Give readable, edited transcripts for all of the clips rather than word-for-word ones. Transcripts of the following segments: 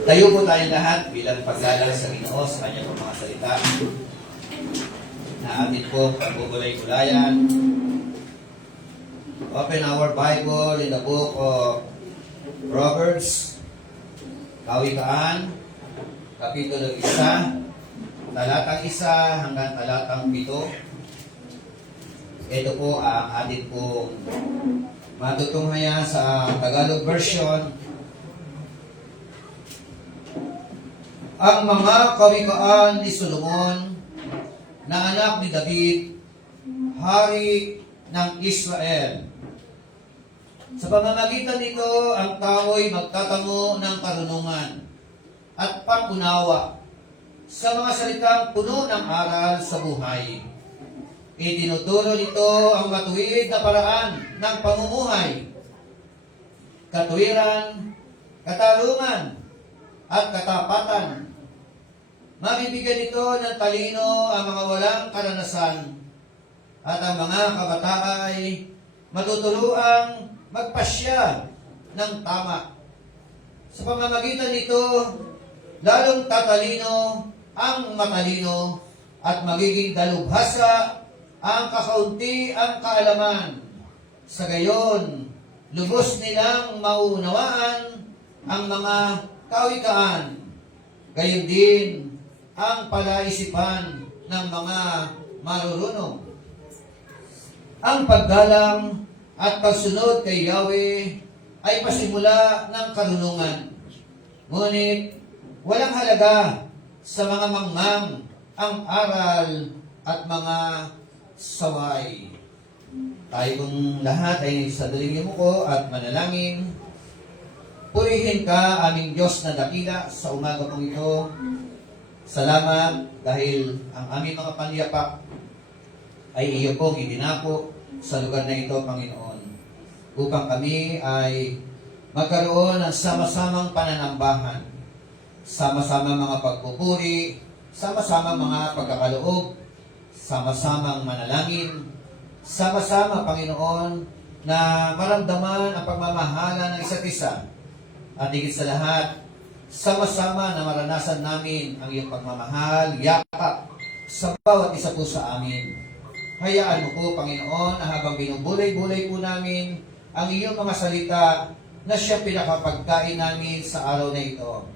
Tayo po tayong lahat bilang paglalang sa Ginoo sa kanyang mga salita na atin po pagbubulay-bulayan. Open our Bible in the book of Proverbs, Kawikaan, Kapitulo 1, talatang 1 hanggang talatang 7. Ito po ang atin pong matutunghayan sa Tagalog version. Ang mga kawikaan ni Solomon na anak ni David, hari ng Israel. Sa pamamagitan nito, ang tao'y magtatango ng karunungan at pag-unawa sa mga salitang puno ng aral sa buhay. Itinuturo nito ang matuwid na paraan ng pamumuhay, katuwiran, katarungan, at katapatan. Mabibigyan nito ng talino ang mga walang karanasan at ang mga kabataan ay matutuluang magpasya ng tama. Sa pamamagitan nito, lalong tatalino ang matalino at magiging dalubhasa ang kakaunti ang kaalaman. Sa gayon, lubos nilang maunawaan ang mga kawikaan. Gayon din ang palaisipan ng mga marurunong. Ang paggalang at pagsunod kay Yahweh ay pasimula ng karunungan. Ngunit walang halaga sa mga mangmang ang aral at mga saway. Tayo kong lahat ay sa dalingin mo ko at manalangin. Purihin ka, aming Diyos na dakila, sa umaga pong ito. Salamat dahil ang aming mga panyapak ay iyo pong ibinako sa lugar na ito, Panginoon, upang kami ay magkaroon ng sama-samang pananambahan, sama-sama mga pagpupuri, sama-sama mga pagkakaloob, sama-samang manalangin, sama-sama, Panginoon, na maramdaman ang pagmamahala ng isa't isa. At higit sa lahat, sama-sama na maranasan namin ang iyong pagmamahal, yakap sa bawat isa po sa amin. Hayaan mo po, Panginoon, na habang binubulay-bulay po namin ang iyong mga salita na siya pinakapagkain namin sa araw na ito.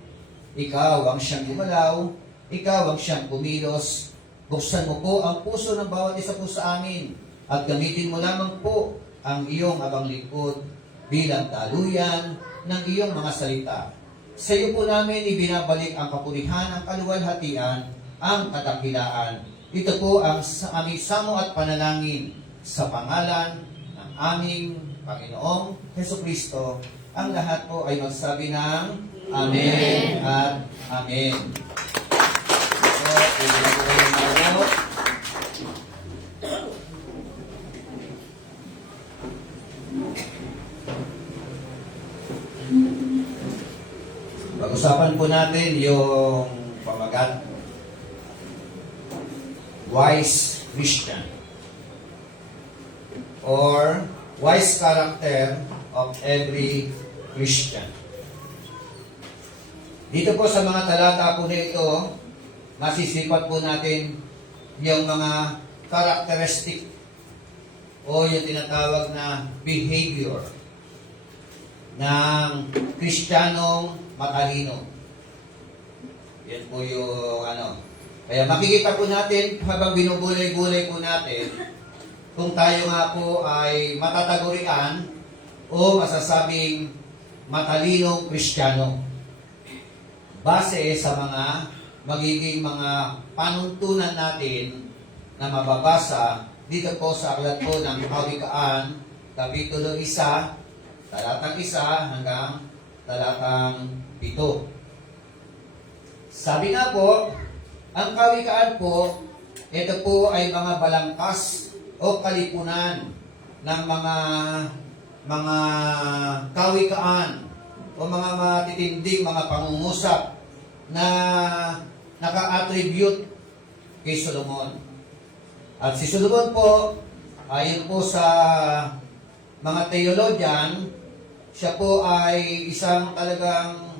Ikaw ang siyang gumalaw, ikaw ang siyang kumilos. Buksan mo po ang puso ng bawat isa po sa amin at gamitin mo lamang po ang iyong abang lingkod bilang taluyan ng iyong mga salita. Sa iyo po namin ibinabalik ang kapurihan, ang kaluwalhatian, ang kadakilaan. Ito po ang aming samo at panalangin sa pangalan ng aming Panginoong Hesukristo. Ang lahat po ay magsabi ng Amen at Amen. So, pag-usapan po natin yung pamagat wise Christian or wise character of every Christian. Dito po sa mga talata po nito, masisipat po natin yung mga characteristic o yung tinatawag na behavior ng Kristiyanong matalino. Yan po yung Kaya makikita po natin habang binubulay-bulay po natin kung tayo nga po ay matatagurian o masasabing matalinong Kristiyano base sa mga magiging mga panuntunan natin na mababasa dito po sa aklat po ng Kawikaan, Kapitulo 1, talatang 1 hanggang talatang 7. Sabi nga po, ang kawikaan po, ito po ay mga balangkas o kalipunan ng mga kawikaan o mga matitinding mga pangungusap na naka-attribute kay Solomon. At si Solomon po, ayon po sa mga theologian, siya po ay isang talagang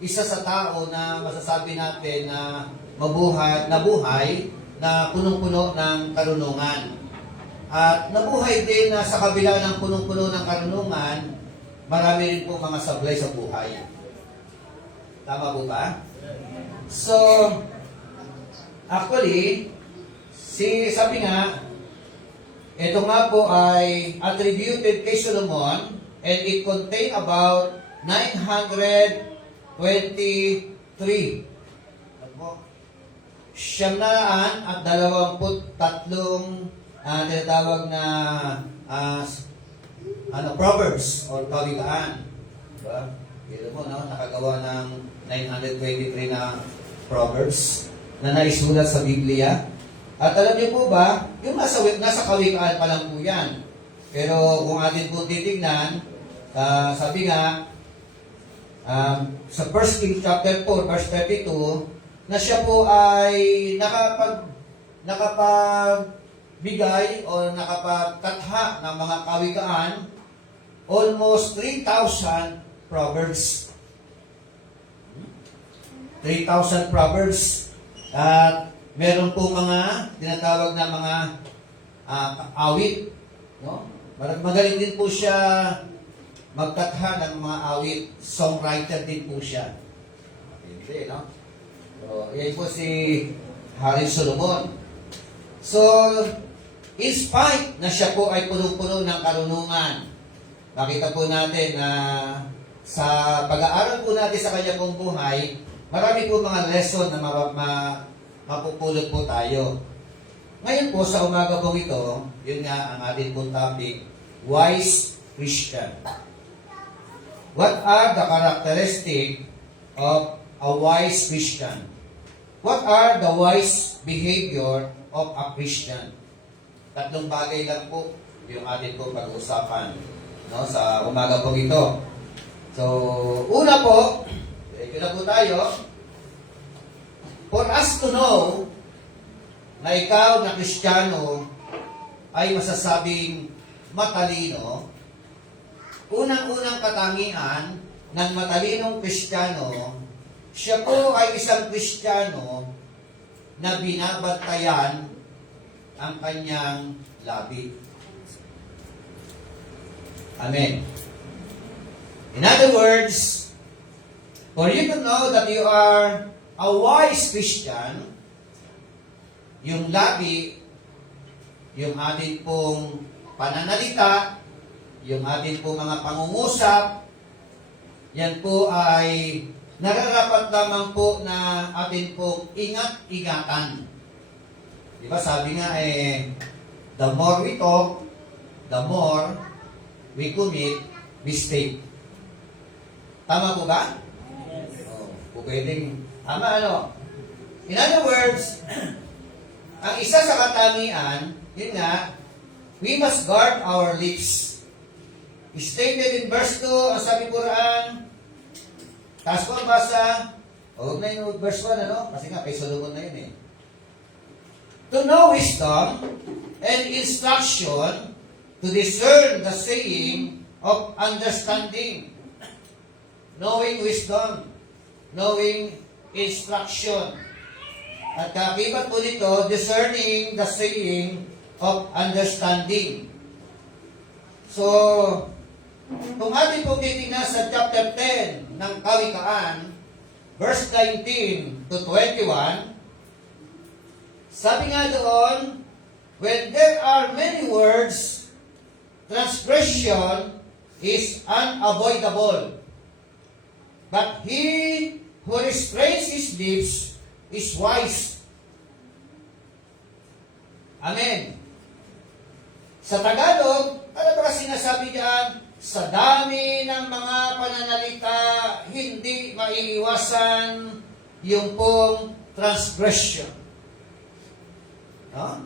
isa sa tao na masasabi natin na nabuhay na punong-puno ng karunungan. At nabuhay din na sa kabila ng punong-puno ng karunungan, marami rin po mga sablay sa buhay. Tama po ba? So, actually, sabi nga, ito nga po ay attributed kay Solomon and it contain about 923. Siyamnaan at 23 tinatawag na Proverbs or kawikaan. Diba? Kaya mo, no? Nakagawa ng 923 na Proverbs na naisulat sa Biblia. At alam niyo po ba, yung nasa kawikaan pa lang po yan. Pero kung atin po titignan, sabi nga, sa 1 Kings chapter 4, verse 32, na siya po ay nakapagbigay o nakapagtatha ng mga kawikaan, almost 3,000 Proverbs. 3,000 Proverbs. At meron po mga tinatawag na mga awit. No? Magaling din po siya magtatha ng mga awit. Songwriter din po siya. Hindi, no? So, yan po si Hari Solomon. So, in spite na siya po ay punong-puno ng karunungan, makita po natin na sa pag-aaral po natin sa kanya pong buhay, marami po mga lesson na mapupulot po tayo. Ngayon po, sa umaga po ito, yun nga ang ating pong topic, wise Christian. What are the characteristics of a wise Christian? What are the wise behavior of a Christian? Tatlong bagay lang po yung ating pong pag-uusapan, no, sa umaga po ito. So, una po, ito na po tayo. For us to know na ikaw na Kristiyano ay masasabing matalino, unang-unang katangian ng matalinong Kristiyano, siya po ay isang Kristiyano na binabantayan ang kanyang labi. Amen. In other words, for you to know that you are a wise Christian, yung labi, yung atin pong pananalita, yung atin pong mga pangungusap, yan po ay nararapat lamang po na atin pong ingat-ingatan. Di ba sabi nga the more we talk, the more we commit mistake. Tama po ba? Yes. O pwedeng, tama ano? In other words, ang isa sa katangian, yun nga, we must guard our lips. Stated in verse 2, ang sabi Quran, taas ko ang basa, huwag na yung verse 1, ano? Kasi nga, kay Solomon na yun eh. To know wisdom and instruction, to discern the saying of understanding. Knowing wisdom, knowing instruction. At kakibat po nito, discerning the saying of understanding. So, kung atin po titignan sa chapter 10 ng Kawikaan, verse 19 to 21, sabi nga doon, when there are many words, transgression is unavoidable. But he who restrains his lips is wise. Amen. Sa Tagalog, ano ba sinasabi diyan? Sa dami ng mga pananalita, hindi maiiwasan yung pong transgression. No?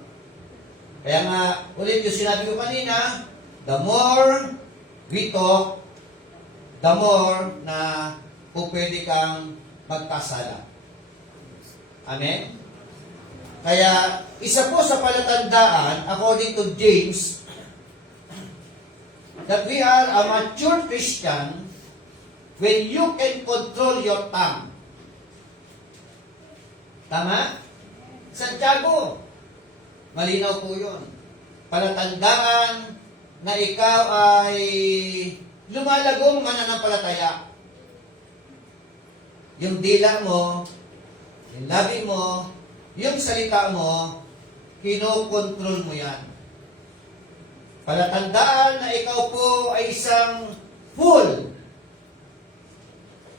Kaya nga, ulit yung sinabi ko kanina, the more we talk, the more na kung pwede kang magkasala. Amen? Kaya, isa po sa palatandaan, according to James, that we are a mature Christian when you can control your tongue. Tama? Santiago, malinaw po yun. Palatandaan na ikaw ay lumalagong mananampalataya. Yung dila mo, yung labi mo, yung salita mo, kinokontrol mo yan. Palatandaan na ikaw po ay isang fool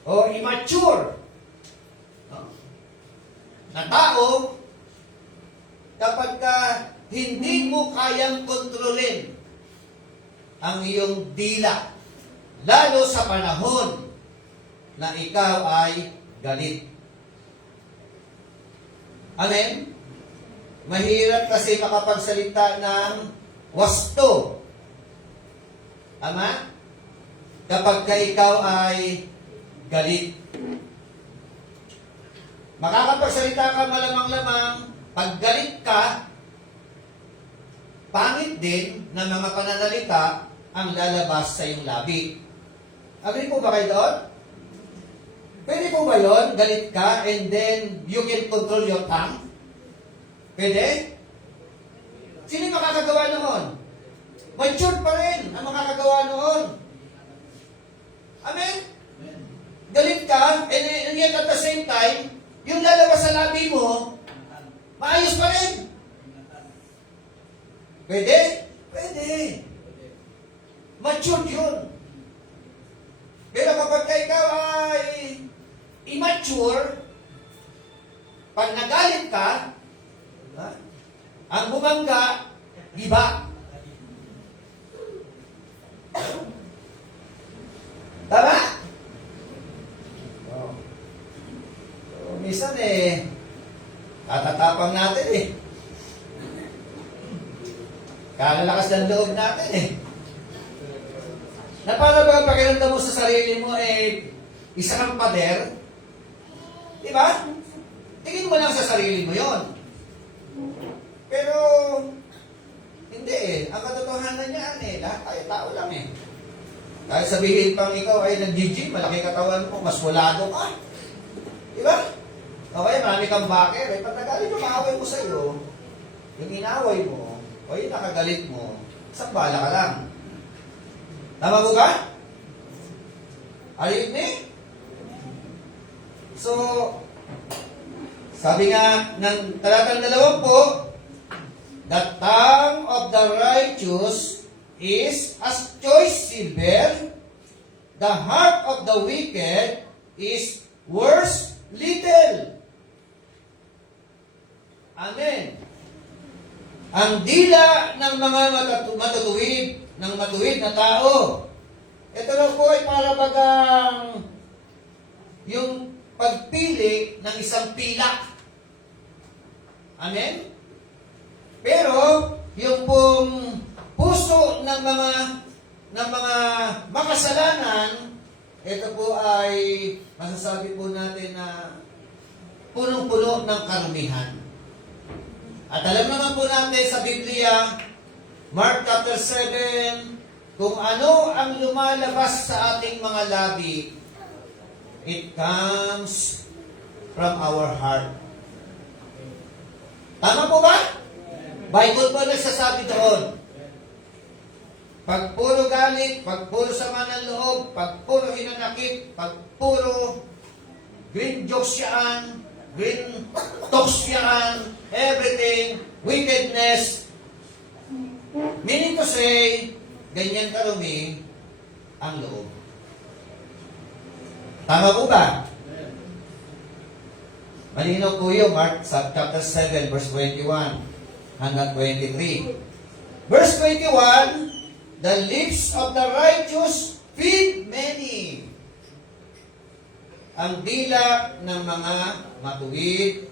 o immature na tao kapag ka hindi mo kayang kontrolin ang iyong dila, lalo sa panahon na ikaw ay galit. Amen? Mahirap kasi makapagsalita ng wasto. Tama? Kapag ka ikaw ay galit. Makakapagsalita ka malamang-lamang, pag galit ka, pangit din na mga pananalita ang lalabas sa iyong labi. Agree po ba kayo doon? Pwede po ba yun? Galit ka and then you can control your tongue? Pwede? Sino yung makakagawa noon? Matured pa rin ang makakagawa noon. Amen? Galit ka and yet at the same time, yung lalabas sa labi mo, maayos pa rin. Pwede? Pwede. Matured yun. Pero kapag ikaw ay immature, pag nagalit ka, ang bumangga, iba. Tama? Minsan tatatapang natin kalalakas ng loob natin Na paano ba pakiramdam mo sa sarili mo isa kang pader? Diba? Tingin mo lang sa sarili mo yon. Pero, hindi Ang katotohanan niyan lahat tayo tao lang Kahit sabihin pang ikaw ay nag-gym, malaki katawan mo, mas walado ka. Diba? Okay, marami kang backer. Pag nagalit yung maaway mo sa'yo, yung inaway mo, o yung nakagalit mo, sambala ka lang. Tama mo ba? Are you with me? So, sabi nga ng talatang 20, the tongue of the righteous is as choice silver, the heart of the wicked is worth little. Amen. Ang dila ng mga matutuwid, ng matuwid na tao, ito lang po ay para bagang yung pagpili ng isang pilak. Amen? Pero, yung pong puso ng mga makasalanan, ito po ay masasabi po natin na punong-puno ng karumihan. At alam naman po natin sa Biblia, Mark chapter 7, kung ano ang lumalabas sa ating mga labi, it comes from our heart. Tama po ba? Bible po nagsasabi doon. Pag puro galit, pag puro sama ng loob, pag puro hinanakit, pag puro green jokes yan, green talks yan, everything, wickedness, meaning to say, ganyan karumi ang loob. Tama po ba? Malinaw po yung Mark chapter 7, verse 21 hanggang 23. Verse 21, the lips of the righteous feed many. Ang dila ng mga matuwid.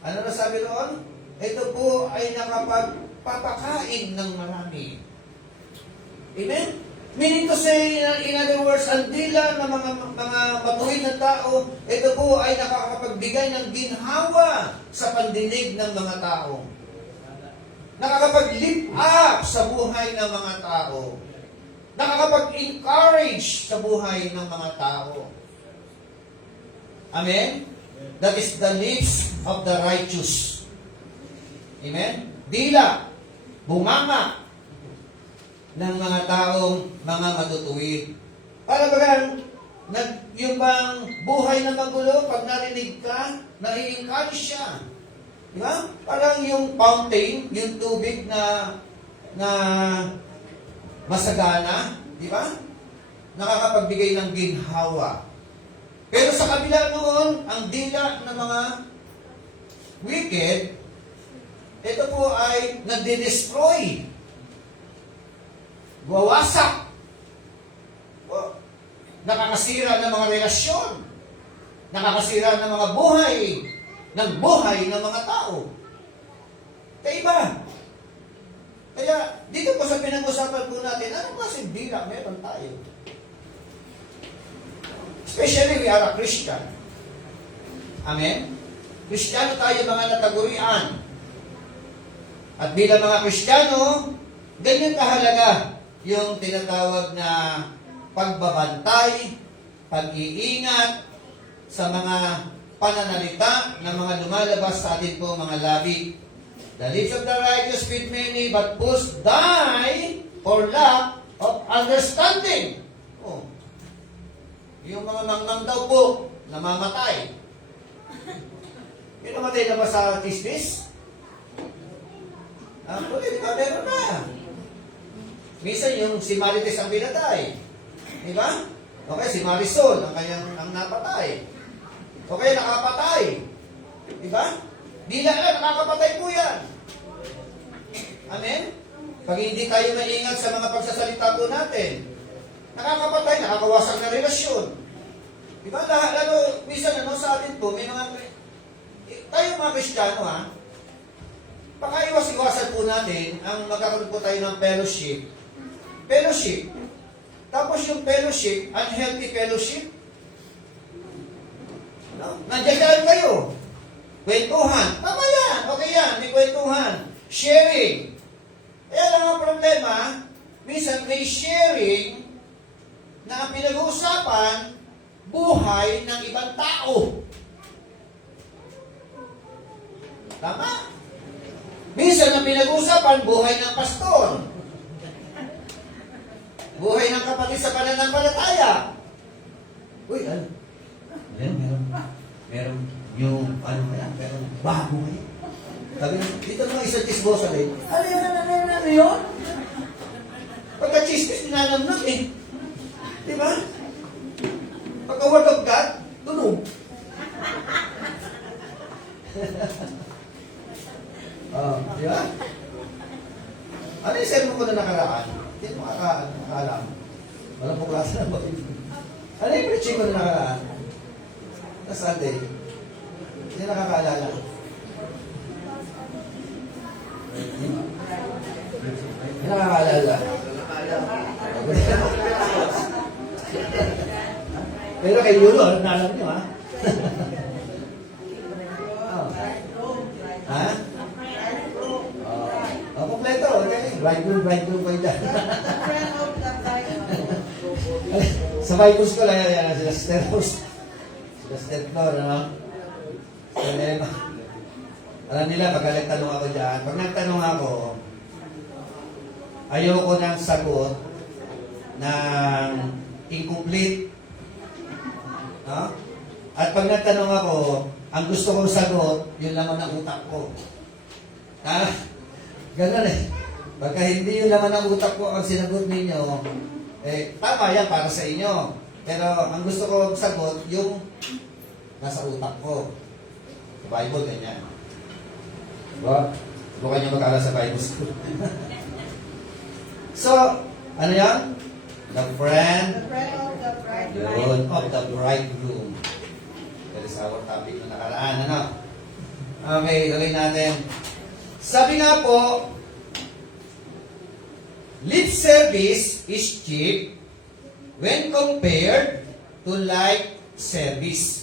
Ano na sabi doon? Ito po ay nakapagpapakain ng marami. Amen? Meaning to say, in other words, ang dila ng mga matuwid na tao, ito po ay nakakapagbigay ng ginhawa sa pandinig ng mga tao. Nakakapag-lift up sa buhay ng mga tao. nakakapag-encourage sa buhay ng mga tao. Amen? That is the lips of the righteous. Amen? Dila, bunganga ng mga taong mga matutuwid. Para bagang, yung bang buhay na magulo, pag narinig ka, nai-encourage siya. Di ba? Parang yung fountain, yung tubig na masagana, di ba? Nakakapagbigay ng ginhawa. Pero sa kabila noon, ang dila ng mga wicked, ito po ay nagde-destroy. Wawasak. Nakakasira ng mga relasyon. Nakakasira ng mga buhay. Ng buhay ng mga tao. Kaiba. Kaya, dito po sa pinag-usapan po natin, anong klaseng dila meron tayo? Especially, we are a Christian. Amen? Kristiyano tayo mga natagurian. At bilang mga Kristiyano, ganyan kahalaga yung tinatawag na pagbabantay, pag-iingat sa mga pananalita ng mga lumalabas sa atin po mga labi. The lips of the righteous feed many, but fools die for lack of understanding. Oh. Yung mga mangmang daw po, namamatay. Yung namatay na ba sa tistis? Actually, meron na. Minsan yung si Marites ang pinatay. Di ba? Okay, si Marisol ang napatay. Okay, nakapatay. Di ba? Di lang, nakakapatay po yan. Amen? Pag hindi tayo maingat sa mga pagsasalita po natin, nakakapatay, nakakawasak na relasyon. Di ba? Lalo, minsan sa atin po, may mga, tayo mga Kristiyano pakaiwas-iwasan po natin ang magkakaroon po tayo ng fellowship. Fellowship. Tapos yung fellowship, unhealthy fellowship. No? Nandiyan kayo. Kwentuhan. Tama yan. Okay yan. May kwentuhan. Sharing. Lang ang problema, minsan may sharing na ang pinag-uusapan, buhay ng ibang tao. Tama? Minsan ang pinag-uusapan, buhay ng pastor. Buhay ng kapatid sa pananampalataya. Uy, ano? Meron yung, meron bago eh. Sabi, dito mga isang chismosa eh. Ano yun? Pagka-chismis, ninanamnam eh. Di ba? Pagka-word of God, tunog. Di ba? Ano yung sermon ko na nakaraan? Hindi mo makakaalam. Walang puklasa na ba? Ano yung preaching ko na nakaraan? Na Sunday. Hindi nakakaalala. Hindi nakakaalala. Pero kay Yulo, alam niyo ha? Ha? Kompleto, okay? Bridegroom pa dyan. Sa Bibles ko lang yan, sila Steros. Sila Stepnor, ano? Alam nila, pag nagtanong ako dyan, pag nagtanong ako, ayoko ng sagot ng incomplete. No? At pag nagtanong ako, ang gusto kong sagot, yun laman ng utak ko. Ganun eh. Pagka hindi yung laman ng utak ko ang sinagot ninyo, tama yan para sa inyo. Pero ang gusto kong sagot, yung nasa utak ko. Sa Bible, ganyan. Diba? Subukan nyo mag-aral sa Bible school. So, ano yan? The friend of the bridegroom. That is our topic na nakaraan. Ano? Okay, gawin natin. Sabi nga po, lip service is cheap when compared to like service.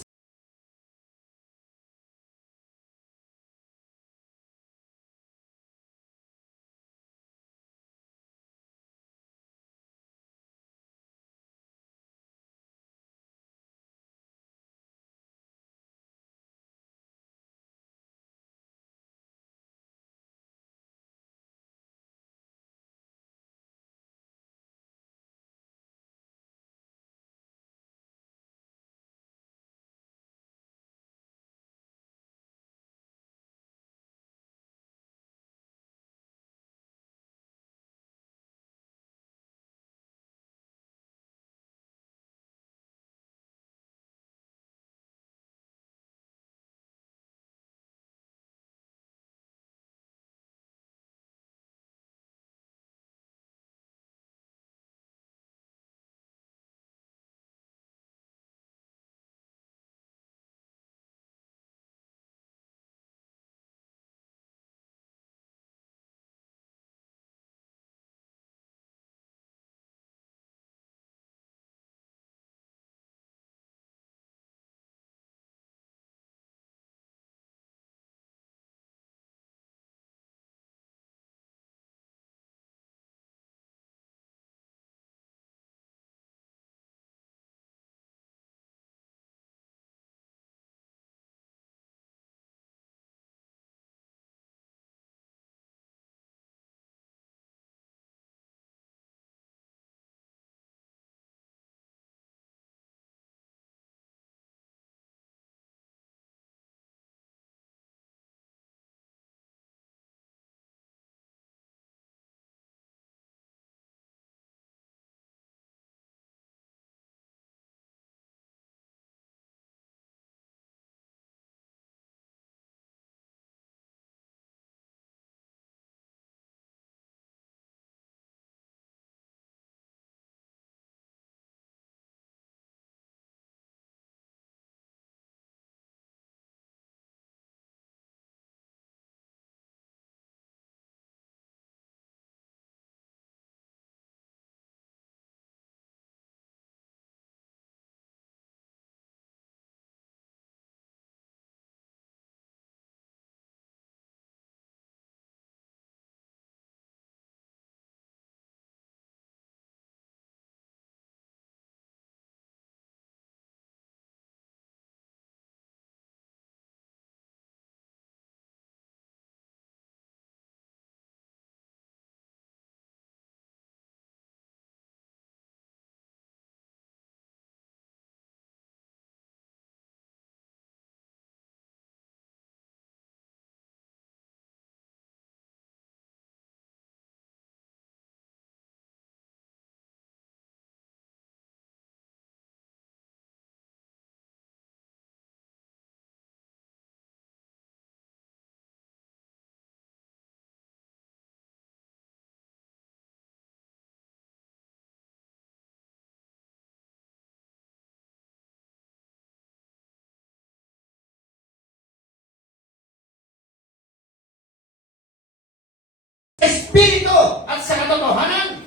Espiritu at sa katotohanan.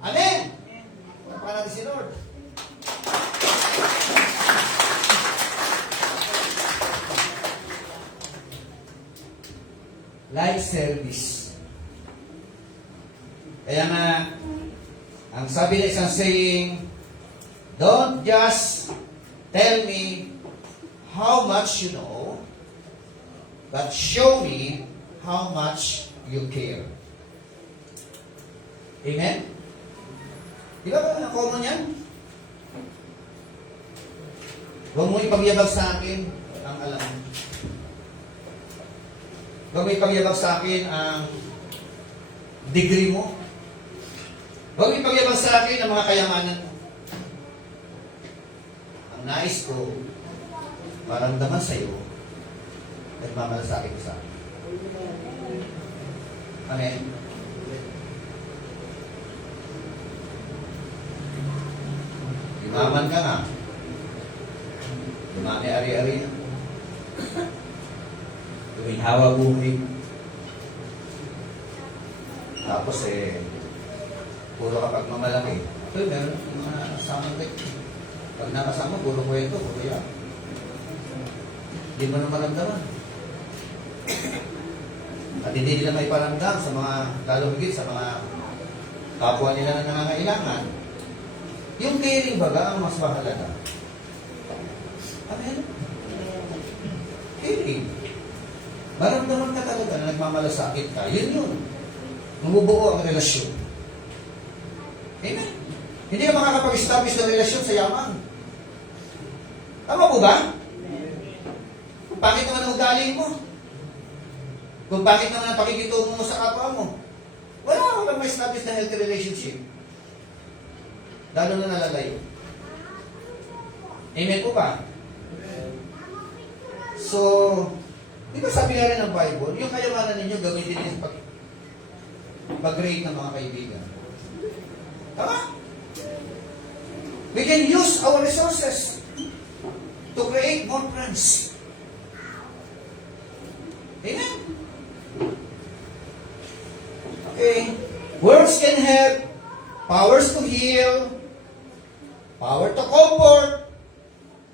Amen. Pagpapala natin si Lord. Life service. Kaya nga, ang sabi na isang saying, don't just tell me how much you know, but show me how much you care. Amen? Di ba common yan? Huwag mo ipagyabag sa akin ang alam mo. Huwag mo ipagyabag sa akin ang degree mo. Huwag mo ipagyabag sa akin ang mga kayamanan mo. Ang nais ko, maramdaman sa iyo, at mamalasakit ko sa akin. Amen? Yumaman ka nga. Dumami ari-ari na. Hawa buhay. Tapos puro kapag mamalaki. Ito, meron yung mga samang like. Pag nakasama, puro kwento, puro yan. Hindi mo na maramdaman. At hindi nila may paramdam sa mga, lalo higit sa mga kapwa nila na nangangailangan. Yung caring baga ang mas mahalaga. Amen? Caring. Maramdaman ka talaga na nagmamalasakit ka. Yun. Bumubuo ang relasyon. Amen? Hindi ka makakapag-establish ng relasyon sa yaman. Tama po ba? Kung pangit naman ang ugali mo. Kung pangit naman ang pakikitungo mo sa kapwa mo. Wala ka ma-establish na healthy relationship. Lalo na nalalayo. Amen po ba? So, di ba sabi nga rin ng Bible, yung kayamanan ninyo gamitin din sa pag-rate ng mga kaibigan. Tama? We can use our resources to create more friends. Amen? Okay. Words can help, powers to heal, power to comfort,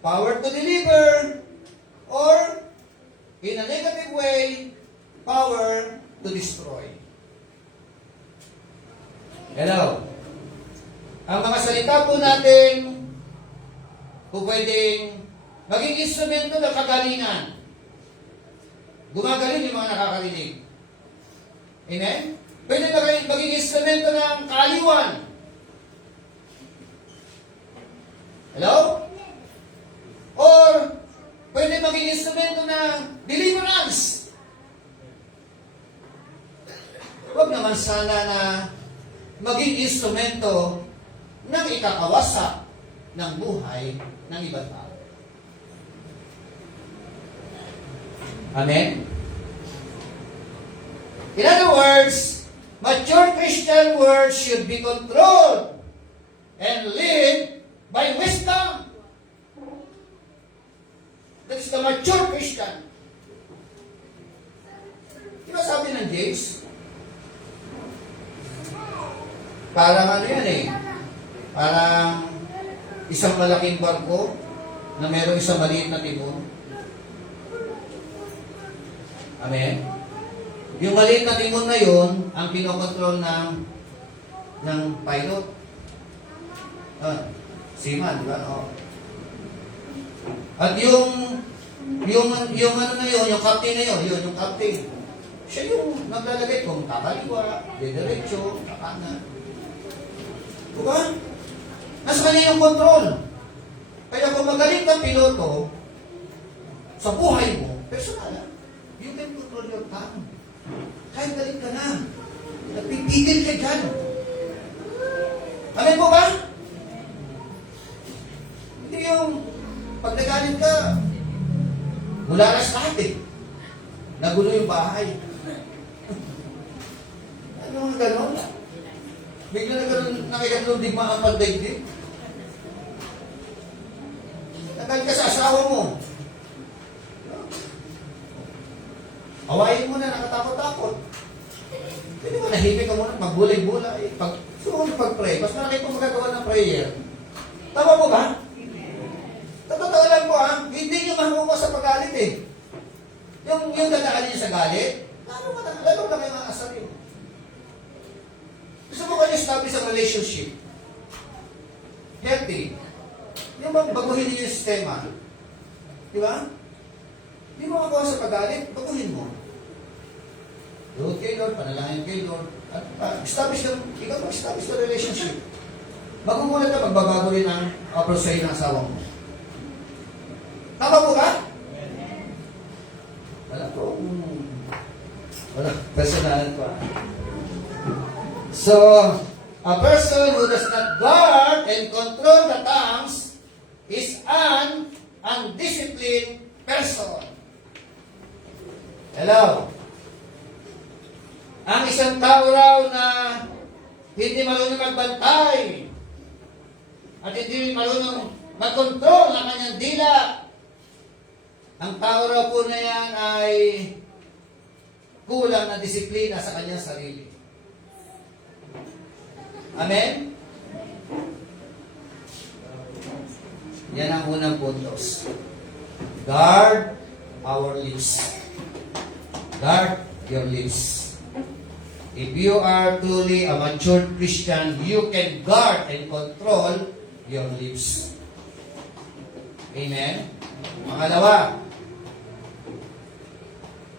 power to deliver, or in a negative way, power to destroy. Hello? Ang mga salita po natin po pwedeng maging instrumento ng kagalingan. Gumagaling yung mga nakakarinig. Amen? Pwede maging instrumento ng kaaliwan. Hello? Or pwede maging instrumento ng deliverance. Huwag naman sana na maging instrumento ng ikakawasak ng buhay ng ibang tao. Amen? In other words, mature Christian words should be controlled and led by wisdom. That is the mature Christian. Di ba sabi ng James? Parang ano yan parang isang malaking barko na mayroong isang maliit na timon. Amen? Yung maliit na timon na yun, ang pinokontrol ng pilot. Seaman, di ba? Oh. At yung ano na yun, yung captain na yun, yung captain. Siya yung naglalagay kung kakaliwa, diretso, kakanan. Diba? Nasa kanya yung control. Kaya kung magaling kang piloto, sa buhay mo, personal, you can control your tongue. Kahit galing ka na. Napipigil ka dyan. Amen po ba? Hindi yung pag nagalit ka, mulalas lahat Nagulo yung bahay. Ano nga gano'n? Bigla na gano'n, nakikatulong digma ang pagdaigdig. Nagalit ka sa asawa mo. gawain mo na nakatakot-takot. Hindi mo nahimik ka muna, magbulay-bulay. Pag sumunod pag-pray, mas malaki po magagawa ng prayer. Tama po ba? Totoo lang po hindi nyo mahamuha sa pagalit eh. Yung dadaan niyo sa galit, lalo na kayo makasal yun. Gusto mo kayo establish ang relationship. Healthy. Yung baguhin niyo yung sistema. Di ba? Hindi mo makakuha sa pagalit, baguhin mo. Lord kay Lord, panalangin kay Lord. At ikaw mag-establish the relationship. Magmumulat ka, magbabago rin ang approach sa'yo ng asawa mo. Tama po ba? Wala po. Wala. Personalan ko. So, a person who does not guard and control the tongues is an undisciplined person. Hello? Ang isang tao raw na hindi marunong magbantay at hindi marunong mag-control ng kanyang dila, ang tao raw po na yan ay kulang na disiplina sa kanyang sarili. Amen? Yan ang unang puntos. Guard our lips. Guard your lips. If you are truly a matured Christian, you can guard and control your lips. Amen? Pangalawa,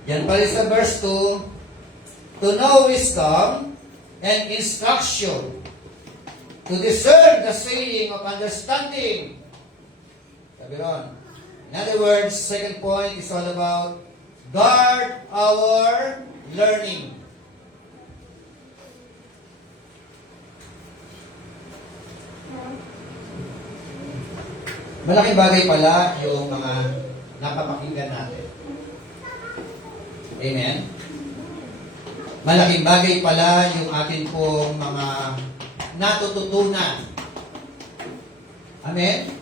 yan pa rin sa verse 2, to know wisdom and instruction, to discern the saying of understanding. Sabi ron. In other words, second point is all about guard our learning. Malaking bagay pala yung mga napapakinggan natin. Amen? Malaking bagay pala yung atin pong mga natututunan. Amen?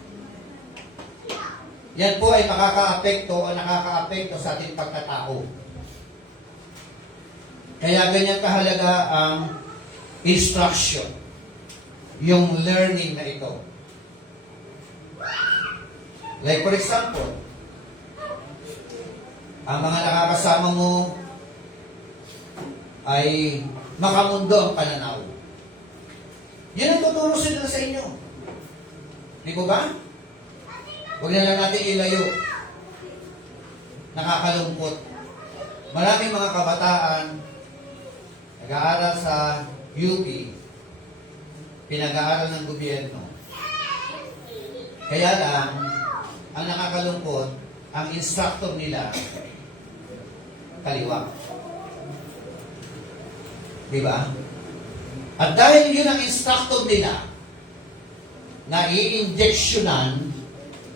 Yan po ay makaka-apekto o nakaka-apekto sa ating pagkatao. Kaya ganyan kahalaga ang instruction, yung learning na ito. Like for example, ang mga nakakasama mo ay makamundo ang pananaw. Yan ang tuturo sila sa inyo. Di ba ba? Huwag na lang natin ilayo. Nakakalungkot. Maraming mga kabataan nag-aaral sa UP, pinag-aaral ng gobyerno. Kaya lang, ang nakakalungkot, ang instructor nila, kaliwa. Di ba? At dahil yun ang instructor nila, na i-injectionan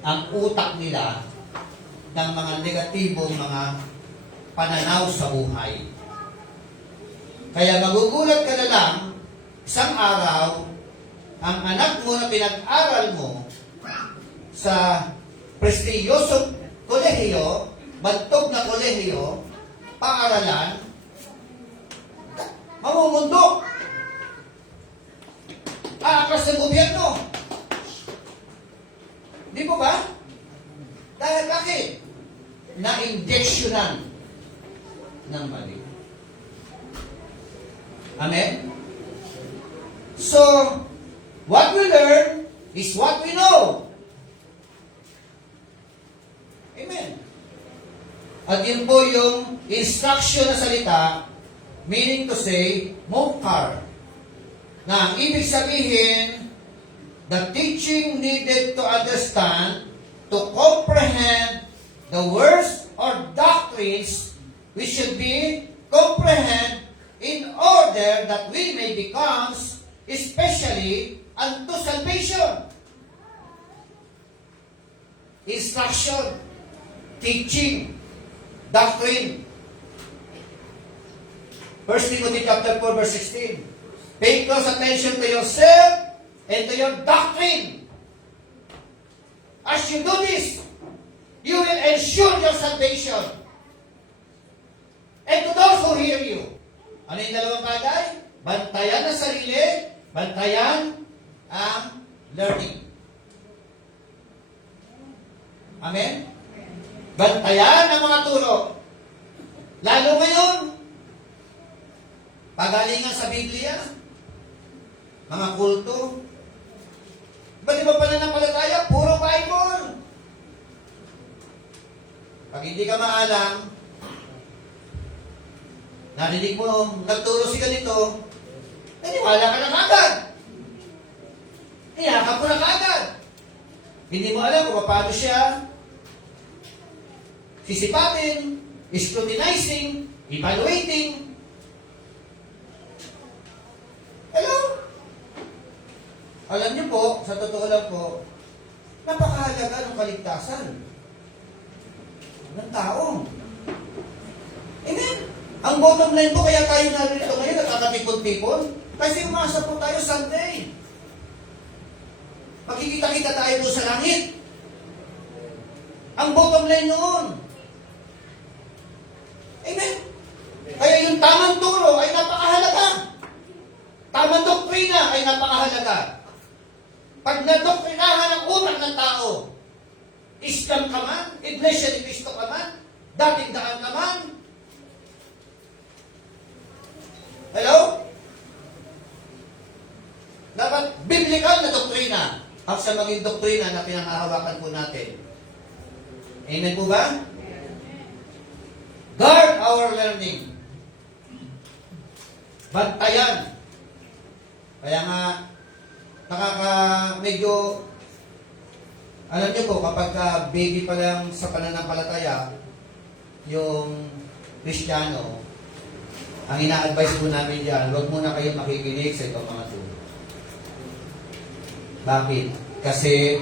ang utak nila ng mga negatibong mga pananaw sa buhay. Kaya magugulat ka na lang, isang araw, ang anak mo na pinag-aral mo sa prestiyosong kolehiyo, bantog na kolehiyo, paaralan, mamumundok. Aakas ng gobyerno. Di po ba? Dahil bakit? Na-injectionan ng mali. Amen? So, what we learn is what we know. Amen. At yun po yung instruction na salita, meaning to say, mokar. Na ang ibig sabihin, the teaching needed to understand, to comprehend the words or doctrines which should be comprehend in order that we may become especially unto salvation. Instruction, teaching, doctrine. 1 Timothy chapter 4 verse 16. Pay close attention to yourself and to your doctrine. As you do this, you will ensure your salvation. and to those who hear you. Ano yung dalawang bagay? Bantayan ang sarili, bantayan ang learning. Amen? Bantayan ang mga turo. Lalo ngayon, pagalingan sa Biblia, mga kulto. Ba't di ba pananampalataya? Puro Bible. Pag hindi ka maalam, narinig mo, nagturo si ganito, naniwala ka na kagad. Iyakap mo na kagad. Hindi mo alam kung paano siya sisipapin, scrutinizing, evaluating. Hello? Alam niyo po, sa totoo lang po, napakahalaga ng kaligtasan ng tao. Amen? Ang bottom line po, kaya tayo narito ngayon, nakakatipon-tipon, kasi umasa po tayo Sunday. Makikita-kita tayo doon sa langit. Ang bottom line noon. Amen? Kaya yung tamang turo ay napakahalaga. Tamang doktrina ay napakahalaga. Pag nadoktrinahan ang utak ng tao, Islam ka man, Iglesia ni Cristo ka man, dating daan ka man. Hello? Dapat biblical na doktrina ang sa maging doktrina na pinangahawakan po natin. Amen po ba? Guard our learning. Bantayan. Kaya nga, medyo, alam niyo po, kapag baby pa lang sa pananampalataya, yung Kristiyano, ang ina-advise po namin diyan, huwag muna kayo makikinig sa itong mga turo. Bakit? Kasi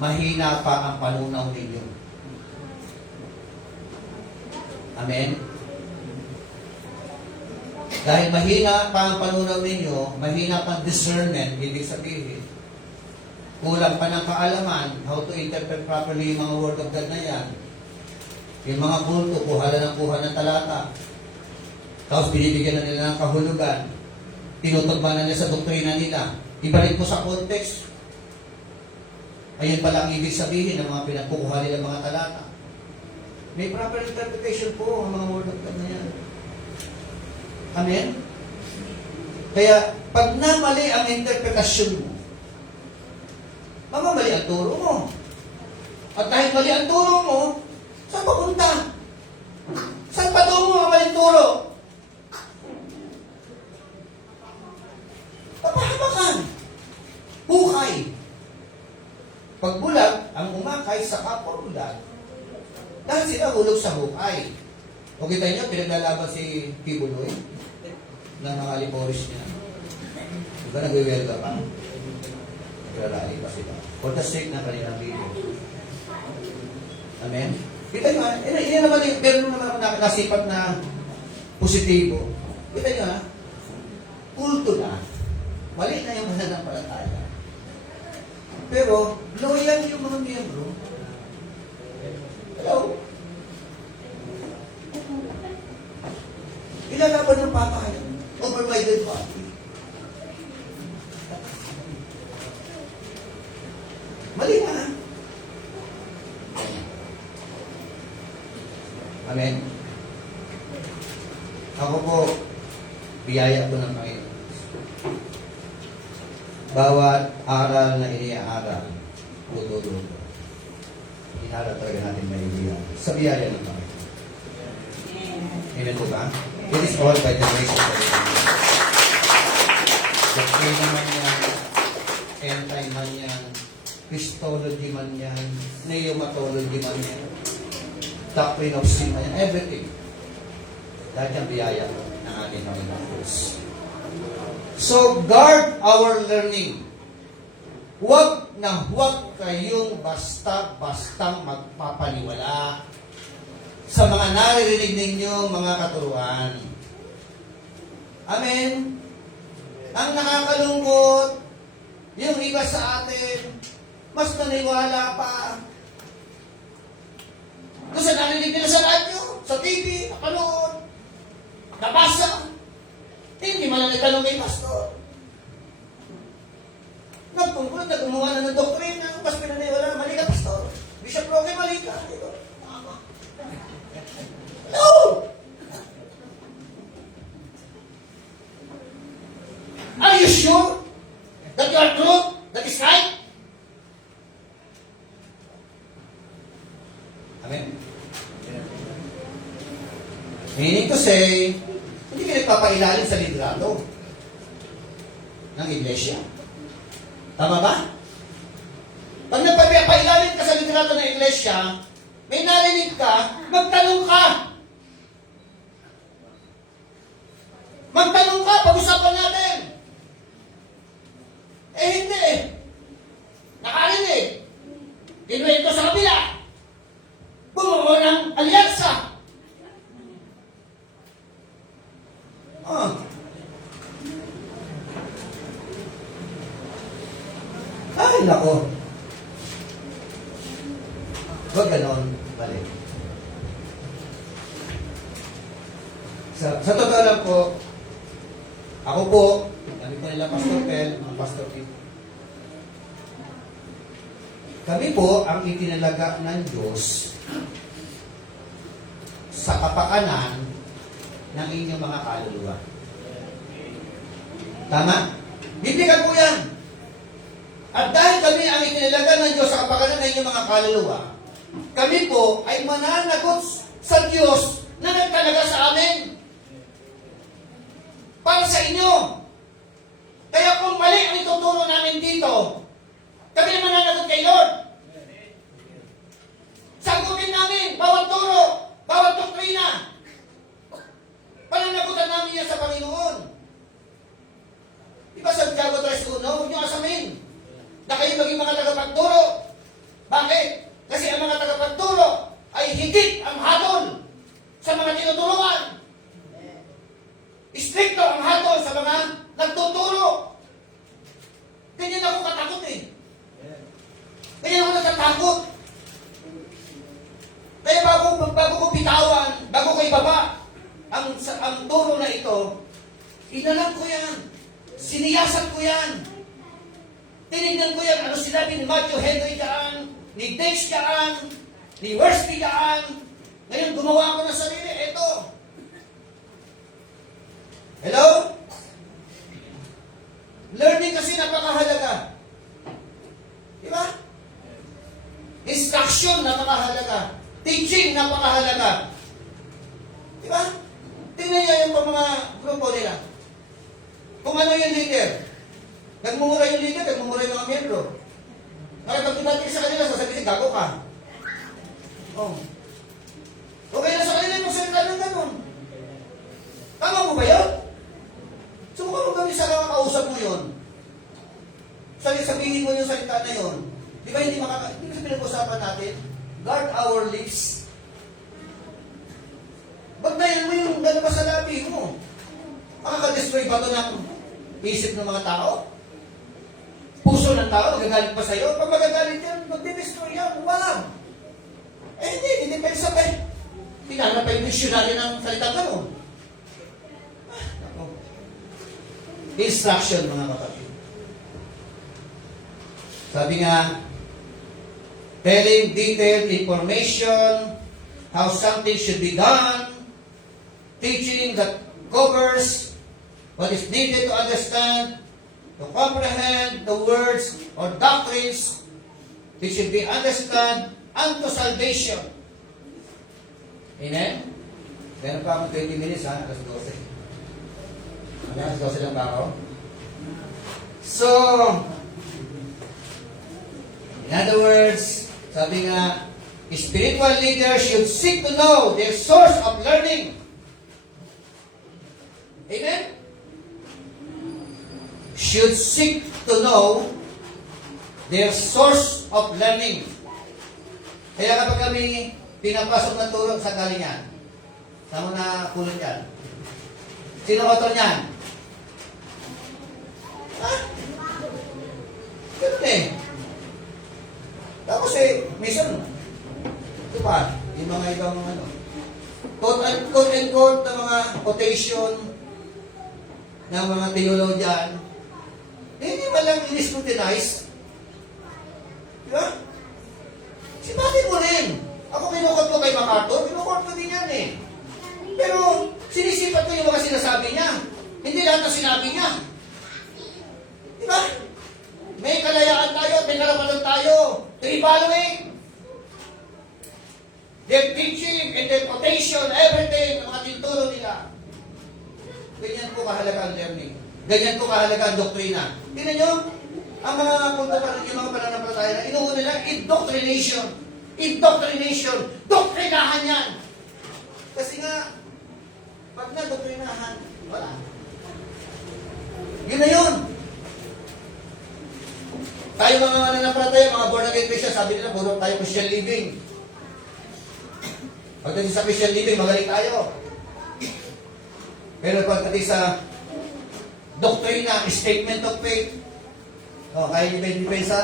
mahina pa ang panunaw ninyo. Amen? Dahil mahina pa ang panunaw ninyo, mahina pa ang discernment, ibig sabihin, kulang pa ng kaalaman, how to interpret properly yung mga word of God na yan. Yung mga kulto, kuha ng talata. Tapos binibigyan na nila ng kahulugan. Tinutugma na nila sa doktrina nila. Ibalik mo sa context. Ayun pala ang ibig sabihin ng mga pinagkukuha nila mga talata. May proper interpretation po ang mga word of God na yan. Amen? Kaya, pag namali ang interpretasyon mo, mamamali ang turo mo. At dahil mali ang turo mo, saan papunta? Saan patungo ang maling turo? Papahabakan. Hukay. Pag bulag, ang umakay sa kapwa bulag, dahil sila hulog sa hukay. O kita nyo, pinaglalaban si Kibuloy ng mga liporis niya. Diba nag-welga pa? Naglalali pa sila. For the sake ng kanilang video. Amen? Kita nyo, yan naman yung, pero naman nasipat na positibo. Kita nyo, kulto na. Mali na yung mananampalataya. Pero, loyal yung mga miyembro. Hello? Ilalaban ng patayan over my dead body. Mali na. Amen? Ako po, biyaya ko ng Panginoon. Bawat aral na iniaaral, tutulong ko. Inaral talaga natin may biyaya. Sa biyaya ng Panginoon. Amen po ba? It is all by the grace of God. Doctrine naman yan, end-time man yan, Christology man yan, Pneumatology man yan, Doctrine of Sin man yan, everything. Dahil yung biyaya ng ating Panginoon Diyos. So, guard our learning. Huwag na huwag kayong basta-bastang magpapaniwala sa mga naririnig ninyo mga katuruan. Amen? Ang nakakalungkot, yung iba sa atin, mas naniwala pa. Doon sa narinig nila sa radyo, sa TV, napanood, nabasa. Hindi man lang nagtanong kay pastor. Nagtungkol, nagumuha na ng doktrina. Mas pinaniwala, mali ka, pastor. Bishop Roque, mali ka. Tama. No! Are you sure that you are true? That is right? Amen. Meaning to say, hindi ka nagpapailalim sa liderato ng iglesia. Tama ba? Pag nagpapailalim ka sa liderato ng iglesia, may narinig ka, magtanong ka. Magtanong ka, pag-usapan natin. Hindi eh. Nakarinig. Kinuwento sa kabila. Bumuo ng alyansa. Ay, nako. Huwag ganon. Balik. Sa totoo lang po, ako po, kami po nila Pastor Pel, ang Pastor Pete. Kami po ang itinalaga ng Diyos sa kapakanan ng inyong mga kaluluwa. Tama? Biblikan po yan. At dahil kami ang itinalaga ng Diyos sa kapakanan ng inyong mga kaluluwa, kami po ay mananagot sa Diyos na nagtalaga sa amin. Para sa inyo. Kaya kung mali ang ituturo namin dito, kami naman nanagot kay Lord. Sagutin namin, bawat turo, bawat doktrina. Pananagutan namin yan sa Panginoon. Diba sa Santiago 3:1, huwag nyo asamin na kayo maging mga tagapagturo. Bakit? Kasi ang mga tagapagturo ay higit ang hatol sa mga tinuturuan. Istrikto ang hatol sa mga nagtuturo. Ganyan ako katakot eh. Ganyan ako natatakot. Kaya bago ko bitawan, bago ko ibaba ang turo na ito, inalam ko yan. Siniyasan ko yan. Tinignan ko yan. Ano sinabi ni Matthew Henry dyan, ni Dex dyan, ni Wesley dyan. Ngayon gumawa ko ng sarili. Ito. Hello? Learning kasi napakahalaga. Di ba? Instruction napakahalaga. Teaching napakahalaga. Di ba? Tingnan niyo yung mga grupo nila. Kung ano yung leader. Nagmumura yung leader, nagmumura yung mga miyembro. Nakipag-debate sa kanila, sasabihin, gago ka. Oh. Okay na sa kanila yung magsalita ng ganun. Tama mo ba yun? So kung gawin sa kakakausap mo yun, sabihin mo yung salita na yun, di ba hindi kasi pinag-usapan natin, guard our lips. Bagdayan mo yung lalabas sa labi mo. Makaka-destroy ba ito ng isip ng mga tao? Puso ng tao, magagalit pa sa'yo? Pag magagalit yan, magdi-destroy yan, walang. Hindi depende sa pay. Pinanap pa yung missionary ng salitang ganun. Instruction, mga kapatid. Sabi nga, telling detailed information, how something should be done, teaching that covers what is needed to understand, to comprehend the words or doctrines which should be understood unto salvation. Amen? Meron pa akong 20 minutes, ha? Alas 12. Alas 12 lang ba ako? So, in other words, sabi nga, spiritual leaders should seek to know their source of learning. Amen? Should seek to know their source of learning. Kaya kapag kami pinapasok ng turo sa galingan, saan mo na pulot yan? Sino author niyan? Ha? Ganun eh. Tapos minsan, ito pa, yung mga ibang quote-unquote na mga quotation ng mga theologian, hindi ba lang in-scrutinize? Di ba? Sipatin mo rin. Ako kinukot ko kay MacArthur, kinukot ko din yan eh. Pero sinisipat ko yung mga sinasabi niya. Hindi lahat na sinabi niya. Di ba? May kalayaan tayo, may karapatan tayo to evaluate their teaching and their quotation, everything, ang mga tinturo nila. Ganyan po kahalaga ang learning. Ganyan po kahalaga ang doktrina. Tingnan nyo, ang mga punto pa rin, yung mga pananampalataya na inuuna nila, indoctrination. Indoctrination. Doktrinahan yan. Kasi nga, pag na-doktrinahan, wala. Yun na yun. Tayo mga mananampalataya, mga born again Christian, sabi nila, puro tayo Christian living. Pagdating sa Christian living, magaling tayo. Pero pagdating sa doktrina, statement of faith, kaya niyo ba yung depensa?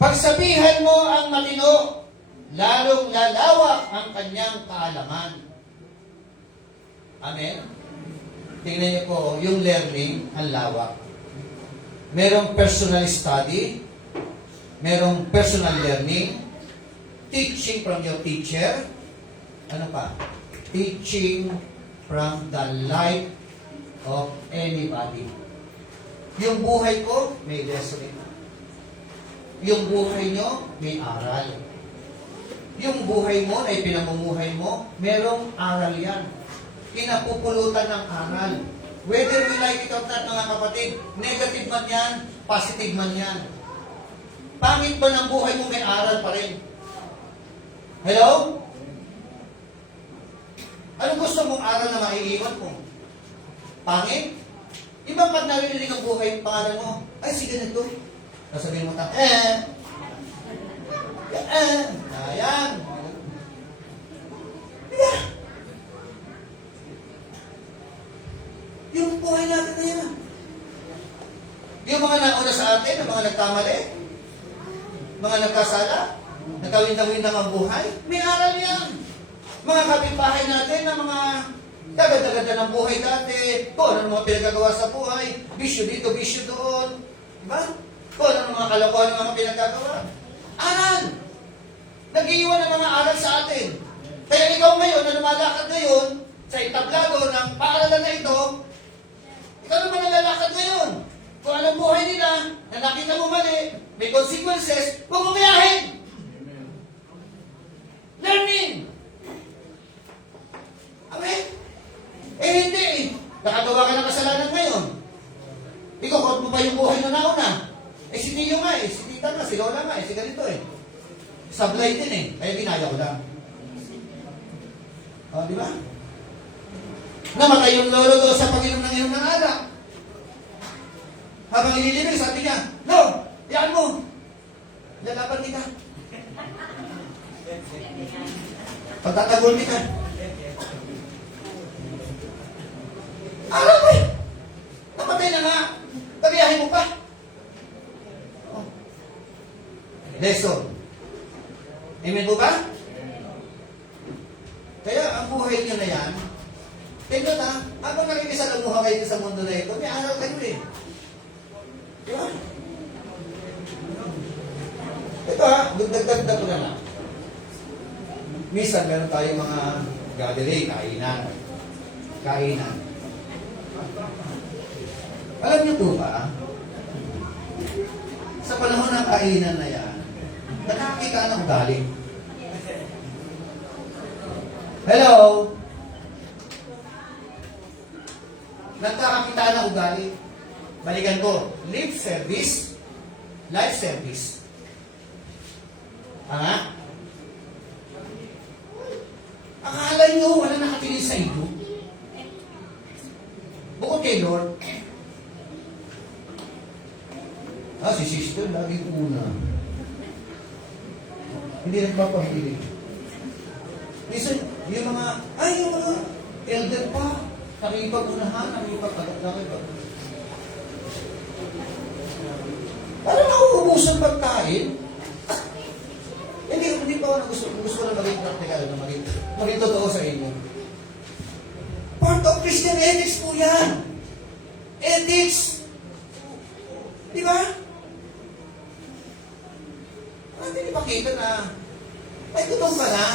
Pagsabihan mo ang matino, lalong lalawak ang kanyang kaalaman. Amen? Tingnan niyo po, yung learning, ang lawak. Merong personal study, merong personal learning, teaching from your teacher, ano pa? Teaching from the life of anybody. Yung buhay ko, may lesson ito. Yung buhay nyo, may aral. Yung buhay mo, ay pinamumuhay mo, merong aral yan. Kinapupulutan ng aral. Whether we like it or not, mga kapatid, negative man yan, positive man yan. Pangit ba ng buhay mo, may aral pa rin? Hello? Anong gusto mong aral na maiiwan mo? pangit. Iba pag narinig ang buhay, pangalan mo, ay, sige ganito. Sasabihin mo ayan. Diba? Yung buhay natin na yan. Yung mga nauna sa atin, ang mga nagkamali, mga nagkasala, nagkawin-nawin ang buhay, may aral yan. Mga kapitbahay natin na mga gaganda-ganda ng buhay dati, kung ano mga pinagagawa sa buhay, bisyo dito, bisyo doon. Diba? Kung ano mga kalokohan ng mga pinagagawa. Aral! Nag-iwan ng mga aral sa atin. Kaya ikaw ngayon na lumalakad ngayon sa entablado ng paaralan na ito, ikaw naman nalalakad ngayon. Kung anong buhay nila, na nakita mo mali, may consequences, huwag mo gayahin. Learning! Amen? Eh hindi eh. Nakagawa ka ng kasalanan ngayon. Ikaw, mo ba yung buhay na nauna? Eh si Tio nga eh, si Tita nga, si Lola nga eh, si ganito eh. Sablay din eh, kaya ginaya ko lang. O, di ba? Namatay yung lolo doon sa pag-inom ng alak. Habang ililibig, sabi niya, no, yan mo. Lalaban kita. Pagtatagol kita. Alam mo eh. Napatay na nga. Kabiyahin mo pa. Oh. Lesson. Amen po ba? Kaya ang buhay niyo na yan, tingnan ha, habang nakikisalamuha kayo sa mundo na ito, may aral kayo eh. Diba? Ito ha, dagdag ko na lang. Minsan meron tayong mga gathering, kainan. Alam niyo po ba, sa panahon ng kainan na yan, nakakita ng ugali. Hello? Nagkakakita ng ugali. Balikan ko, lip service, life service. Tama? Akala nyo wala nakatingin sa inyo? Bukod kay Lord, si sister, lagi una. Hindi nagpapahilig. Minsan, yung mga elder pa, nakipag-unahan, nakipag-agad. Parang nauubusan pagkain. Hindi pa ako gusto na maging practical, na maging totoo sa inyo. Part of Christian ethics po yan. Ethics. Di ba? Natin ipakita na ay gutom ka na.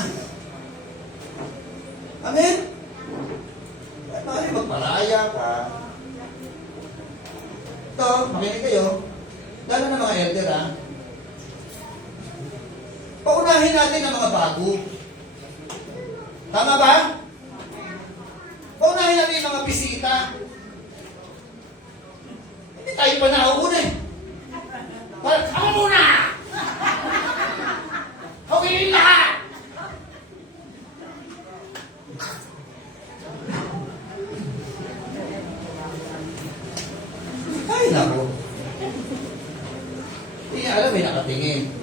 Amen? Ay, maaari magparaya ka. Ito, makinig kayo. Lalo na mga elder, ha? Paunahin natin ang mga bago. Tama ba? Paunahin natin ang mga bisita. Hindi tayo pa nauuna eh. Ako muna! Huwagin lahat! Ay, nako. Hindi niya alam, may nakatingin.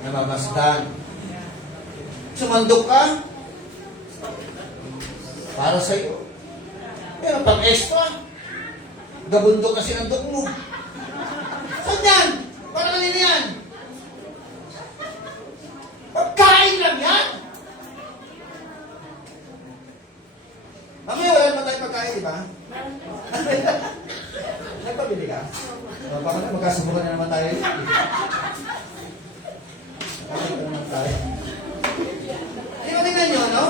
Namamasdan. Sumandok ka. Para sa'yo. Pero pag extra, gabundok kasi ng dog mo. Saan yan? Para kanina yan? Pagkain lang yan? Mamaya wala naman tayong pagkain, di ba? Nagpabili ka? Baka na magkasubukan na naman tayo. Nakita naman tayo. Hindi ba tingnan nyo, no?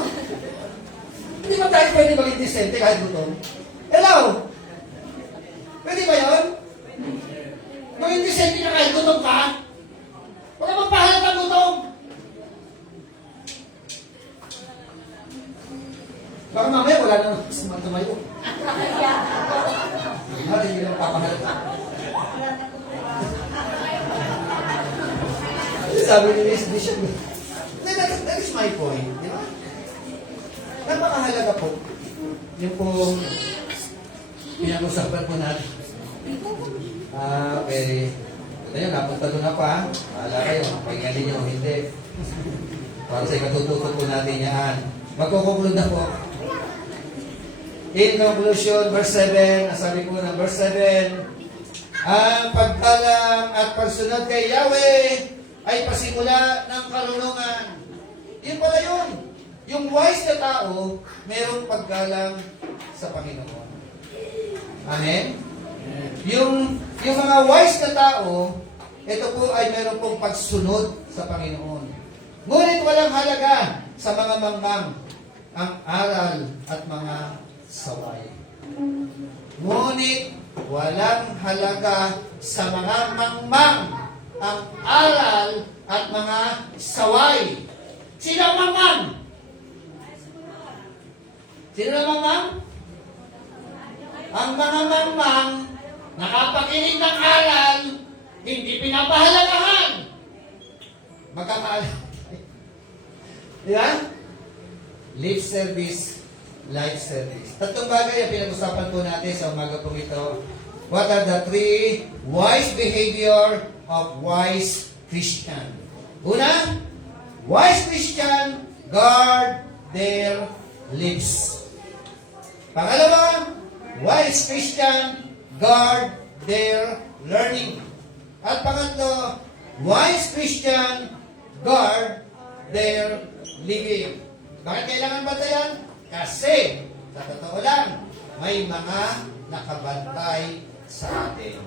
Hindi ba tayo pwede maging disente kahit gutom? Hello? Pwede ba yun? Maging disente ka kahit gutom ka? Huwag ka magpahalat ang gutom. Baka mamaya wala na tumayo. Hindi lang papahalat. Sabi ni Miss Bishop, that is my point, di ba? Napakahalaga po yung pong pinag-usapan po natin. Okay. Ito yun, napunta doon na pa. Bahala kayo, pahingalin nyo, hindi. Para sa ikatututo po natin yan. Magkukonklud na po. In conclusion, verse 7, sabi po ng verse 7, ang paggalang at pagsunod kay Yahweh ay pasimula ng karunungan. Yun pala yun. Yung wise na tao, mayroong paggalang sa Panginoon. Amen? Yung mga wise na tao, ito po ay mayroong pong pagsunod sa Panginoon. Ngunit walang halaga sa mga mangmang ang aral at mga saway. Ngunit walang halaga sa mga mangmang ang aral at mga saway. Sino ang mangmang? Sino ang mangmang? Ang mga mangmang nakapakinig ng aral, hindi pinapahalagahan. Magkakaalam. Di ba? Lip service, life service. Tatlong bagay ang pinag-usapan po natin sa umaga po ito. What are the three wise behavior of wise Christian? Una, wise Christian guard their lips. Pangalawa, wise Christian guard their learning. At pangatlo, wise Christian guard their living. Bakit kailangan bantayan? Kasi, sa totoo lang, may mga nakabantay sa atin.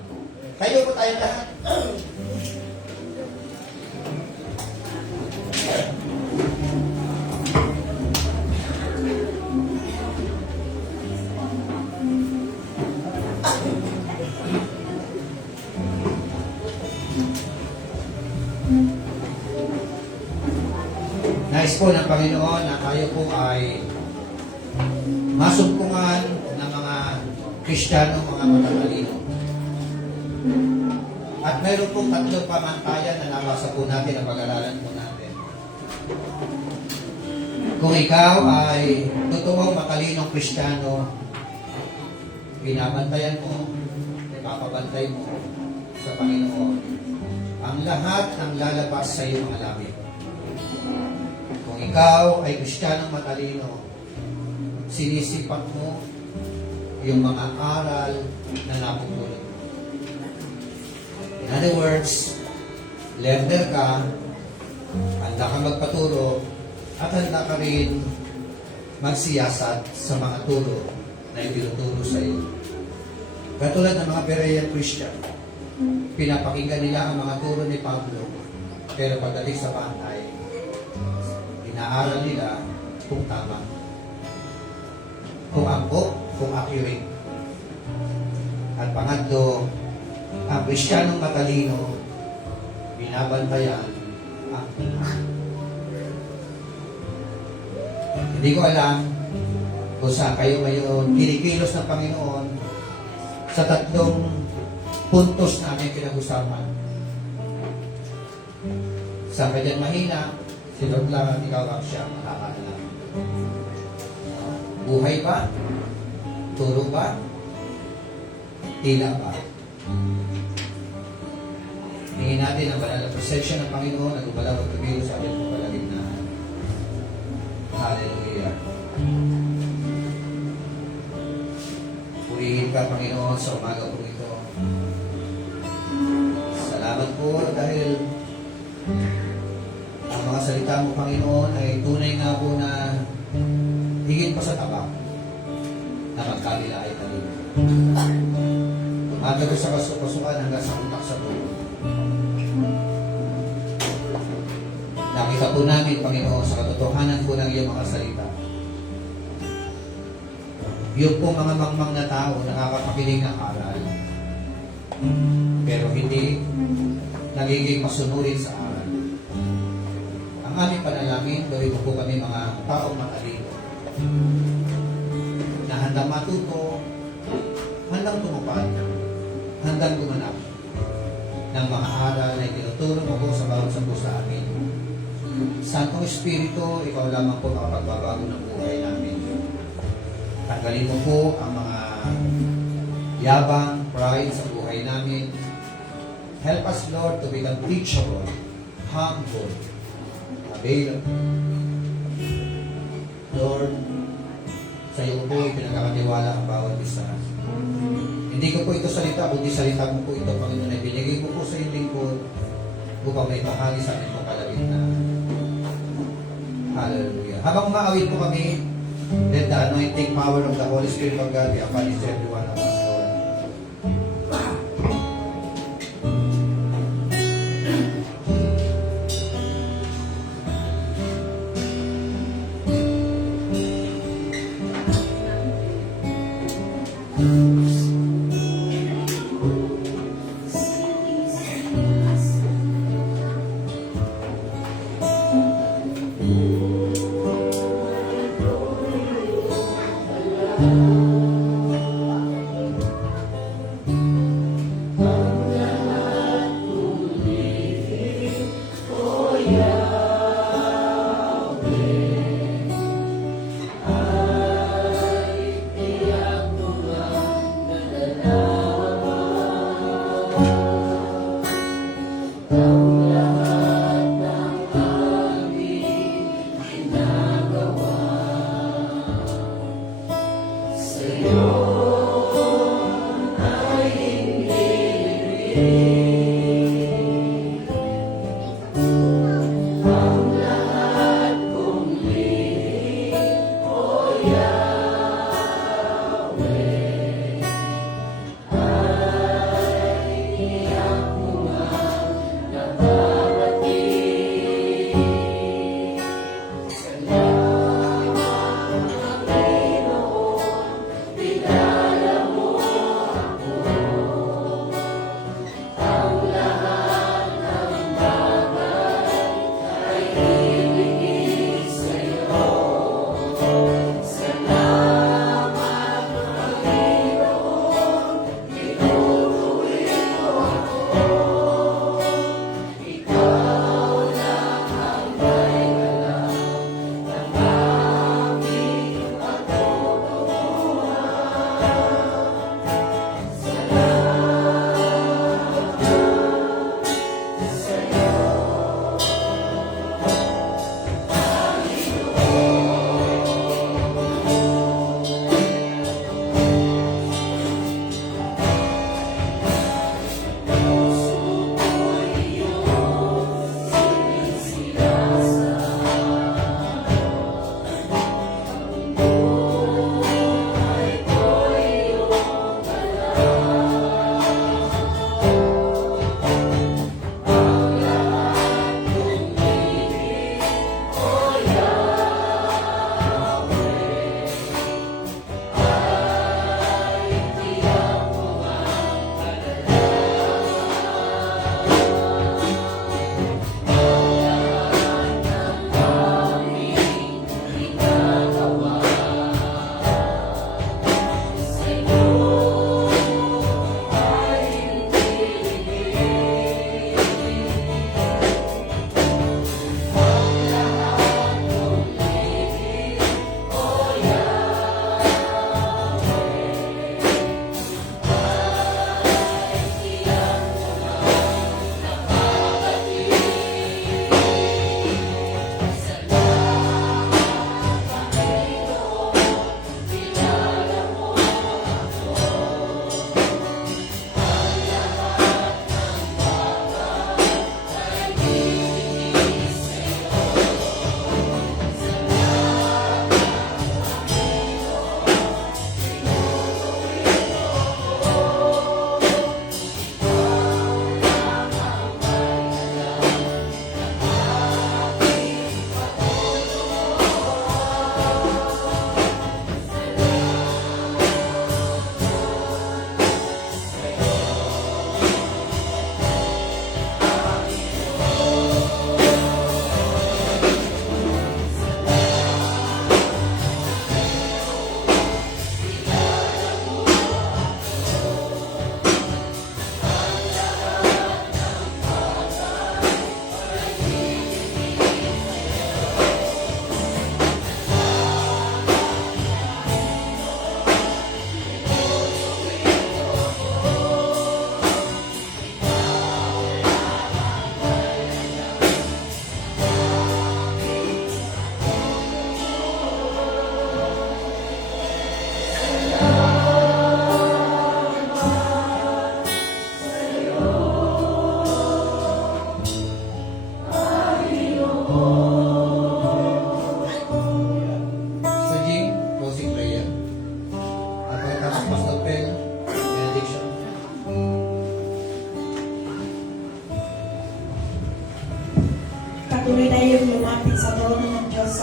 Tayo po tayo lahat. Nais po ng Panginoon na tayo po ay masumpungan ng mga Kristiyano, mga matatalino. At mayroon pong tatlong pamantayan na nabasa po natin, na pag-aralan po natin. Kung ikaw ay totoong matalinong Kristiyano, binabantayan mo, ipapabantay mo sa Panginoon ang lahat ng lalabas sa iyong mga labi. Kung ikaw ay Kristiyanong matalino, sinisipat mo yung mga aral na napupulot. In other words, learner ka, handa ka magpaturo, at handa ka rin magsiyasat sa mga turo na itinuturo sa iyo. Katulad ng mga Berean Christian, pinapakinggan nila ang mga turo ni Pablo, pero pagdating sa bahay, inaaral nila kung tama, kung angkop, kung accurate. At pangatlo, ang Kristiyanong matalino, binabantayan ang iman. Hindi ko alam kung saan kayo ngayon kinikilos ng Panginoon sa tatlong puntos namin pinag-usapan. Saan ka dyan mahina, si Lord lang at ikaw lang siya makakaalam. Buhay ba? Turo ba? Tila ba? Hingin natin ang banal na presensya ng Panginoon na gumalaw at tumiro sa ating kapalagitnaan. Hallelujah. Purihin ka, Panginoon, sa umaga po ito. Salamat po dahil ang mga salita mo, Panginoon, ay tunay nga po na higit pa sa tabak na magkabila ay talino. Tumatalo sa kasukan hanggang sa utak sa buhay. Nakita po namin, Panginoon, sa katotohanan po ng iyong mga salita. Yung po mga mangmang na tao nakakapakinig ng aral, pero hindi nagiging masunurin sa aral. Ang aming panalangin, gawin mo po kami mga taong matalino na handang matuto, handang tumupad, handang gumanap ng mga aral na itinuturo mo po sa bawat sampu sa amin. Santong Espiritu, ikaw lamang po makapagbabago ng buhay namin. Tanggalin mo po ang mga yabang, pride sa buhay namin. Help us, Lord, to become teachable, humble, available. Lord, sa iyo po pinagkakatiwala ang bawat isa. Hindi ko po ito salita, kundi salita mo po ito, Panginoon, ay binigay ko po sa iyong lingkod upang may bahagi sa amin pong kalagitnaan. Hallelujah. Habang umaawit po kami, let the anointing power of the Holy Spirit of God be upon each and every one of us, Lord.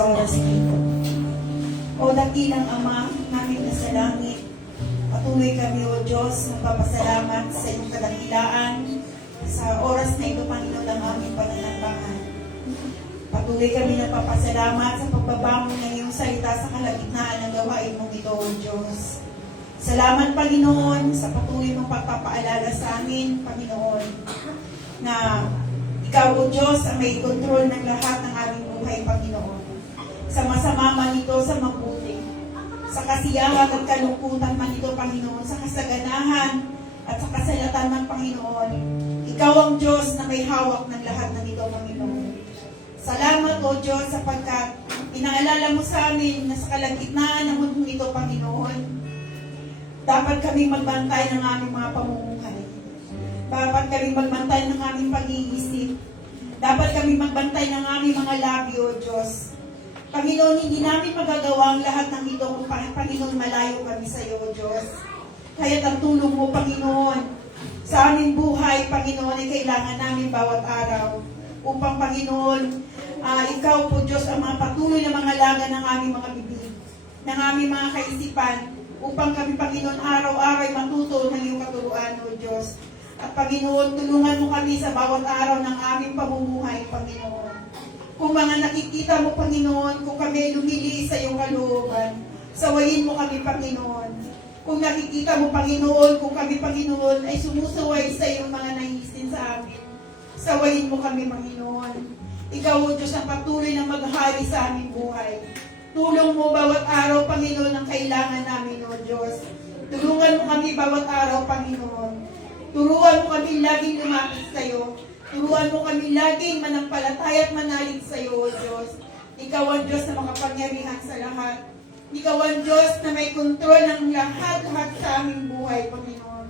sa oras na ito. O dakilang Ama namin na sa langit, patuloy kami, O Diyos, magpapasalamat sa iyong kadakilaan sa oras na ito, Panginoon, ang aming pananampahan. Patuloy kami nagpapasalamat sa pagbabangon ng iyong salita sa kalagitnaan ng gawain mong ito, O Diyos. Salamat, Panginoon, sa patuloy mong pagpapaalala sa amin, Panginoon, na Ikaw, O Diyos, ang may kontrol ng lahat ng aming buhay, Panginoon. Sa masama man ito, sa mabuti, sa kasiyahan at kalungkutan man ito, Panginoon, sa kasaganahan at sa kasalatan ng Panginoon, Ikaw ang Diyos na may hawak ng lahat ng ito, Panginoon. Salamat, O Diyos, sapagkat inaalala mo sa amin na sa kalagitnaan ng mundong ito, Panginoon, dapat kami magbantay ng aming mga pamumuhay. Dapat kami magbantay ng aming pag-iisip. Dapat kami magbantay ng aming mga labi, O Diyos. Panginoon, hindi namin magagawa ang lahat ng ito kung Panginoon, malayo kami sa iyo, O Diyos. Kaya't ang tulong mo, Panginoon, sa aming buhay, Panginoon, ay kailangan namin bawat araw. Upang, Panginoon, Ikaw po, Diyos, ang mga patuloy na mga laga ng aming mga bibig, ng aming mga kaisipan, upang kami, Panginoon, araw-araw ay matuto ng iyong katuruan, O Diyos. At Panginoon, tulungan mo kami sa bawat araw ng aming pamumuhay, Panginoon. Kung mga nakikita mo, Panginoon, kung kami lumili sa iyong kalooban, sawayin mo kami, Panginoon. Kung nakikita mo, Panginoon, kung kami, Panginoon, ay sumusuway sa iyong mga nahisin sa amin, sawayin mo kami, Panginoon. Ikaw, O Diyos, ang patuloy na maghari sa aming buhay. Tulong mo bawat araw, Panginoon, ang kailangan namin, O Diyos. Tulungan mo kami bawat araw, Panginoon. Turuan mo kami laging lumapit sa iyo. Turuan mo kami laging manampalataya at manalig sa iyo, O Diyos. Ikaw ang Diyos na makapangyarihan sa lahat. Ikaw ang Diyos na may kontrol ng lahat-lahat sa aming buhay, Panginoon.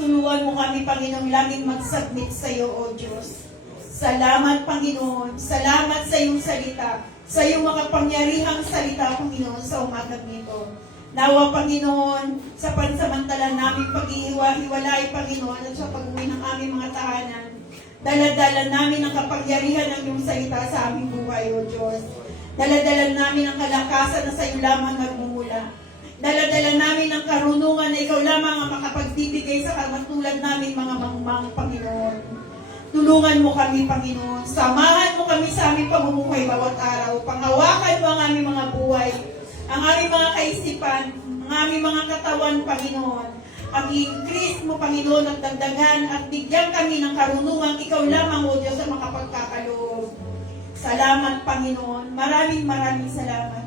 Tulungan mo kami, Panginoon, laging mag-submit sa iyo, O Diyos. Salamat, Panginoon. Salamat sa iyong salita. Sa iyong makapangyarihang salita, Panginoon, sa umagang nito. Nawa, Panginoon, sa pansamantala namin pag-ihiwa-hiwalay, Panginoon, at sa pag-uwi ng aming mga tahanan, dala-dala namin ang kapangyarihan ng iyong salita sa aming buhay, O Diyos. Dala-dala namin ang kalakasan na sa iyo lamang nagmumula. Dala-dala namin ang karunungan na ikaw lamang ang makapagbibigay sa katulad namin mga mangmang, Panginoon. Tulungan mo kami, Panginoon. Samahan mo kami sa aming pamumuhay bawat araw. Panghawakan mo ang aming mga buhay, ang aming mga kaisipan, ang aming mga katawan, Panginoon. Ang i-increase mo, Panginoon, at dagdagan at bigyan kami ng karunungan. Ikaw lamang, O Diyos, ang makapagkakaloob. Salamat, Panginoon. Maraming salamat.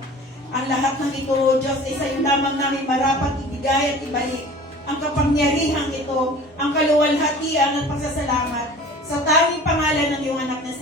Ang lahat ng ito, O Diyos, ay sa iyo lamang namin marapat ibigay at ibalik. Ang kapangyarihang ito, ang kaluwalhatian at pagsasalamat sa tanging pangalan ng iyong anak na